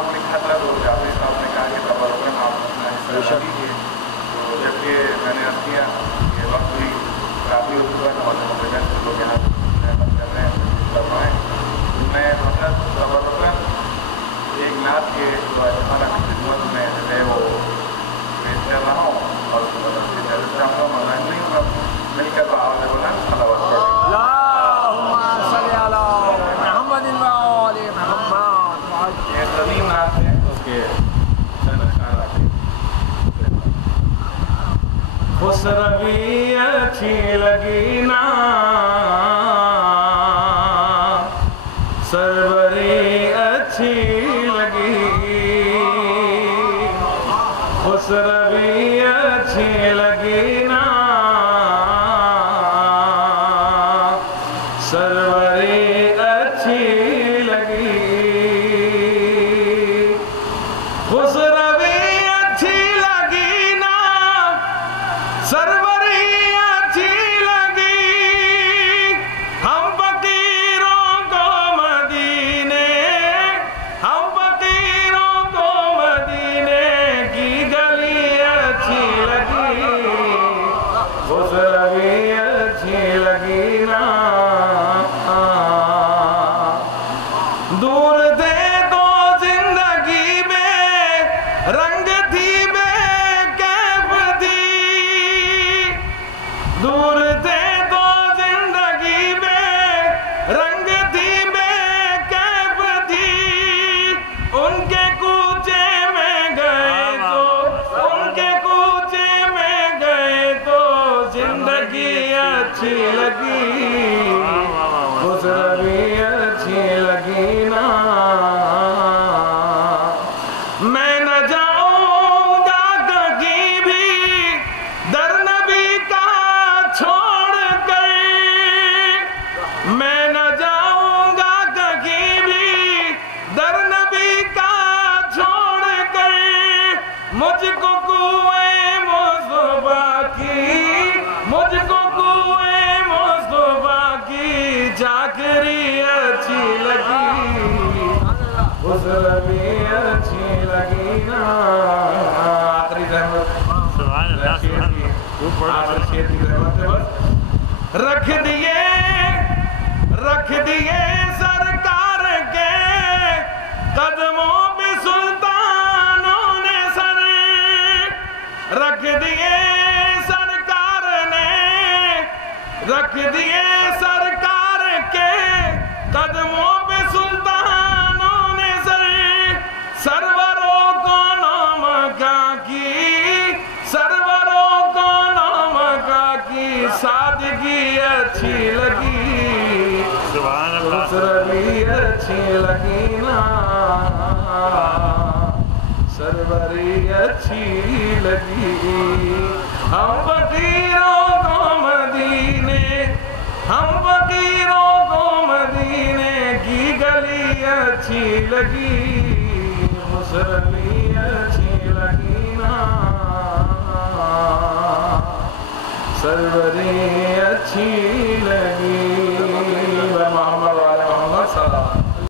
नाम लिखा था तो जावेद साहब ने कहा कि तबरुकन आप अपना हिस्सा लीजिए। तो जबकि मैंने अर्ज किया ये वक्त भी काफ़ी हो चुका था और लोग यहाँ रहमत कर रहे हैं करवाएँ। मैं अपना तबरुकन एक नाथ के जो अजमाना की खिदमत में जो है वो पेश कर रहा हूँ और उसको चाहूँगा मजाक नहीं होगा मिलकर आवाज़ बोला सलावत ये कदीम नाथ है उसके खुसरवी अच्छी लगी ना सरवरी अच्छी लगी खुसरवी अच्छी लगी ना सरवरी अच्छी लगी खुसरवी अच्छी लगी ना सरवरी अच्छी लगी हम फकीरों को मदीने हम फकीरों को मदीने की गली अच्छी लगी खुसरवी अच्छी लगी ना दूर थे तो जिंदगी में रंग थी बेकैफ थी दूर थे तो जिंदगी में रंग थी बेकैफ थी उनके कूचे में गए तो उनके कूचे में गए तो जिंदगी अच्छी लगी खुसरवी अच्छी लगी ना मैं न जाऊंगा कहीं भी दर नबी का छोड़ कर मैं न जाऊंगा कहीं भी दर नबी का छोड़ कर मुझको कुएं मुस्तफा की मुझको कुएं मुस्तफा की जाकरी अच्छी लगी खुसरवी अच्छी लगी ना आखिरी रहमत रख दिए सरकार के कदमों पे सुल्तानों ने सर रख दिए सरकार ने रख दिए सरकार के कदमों पे सुल्तानों ने सर सरवरों को नाम का की सरवरों को नाम का की सादगी अच्छी लगी खुसरवी अच्छी लगी ना सरवरी अच्छी लगी हम फकीरों को मदीने हम फकीरों को मदीने की गली अच्छी लगी खुसरवी अच्छी लगी ना सरवरी अच्छी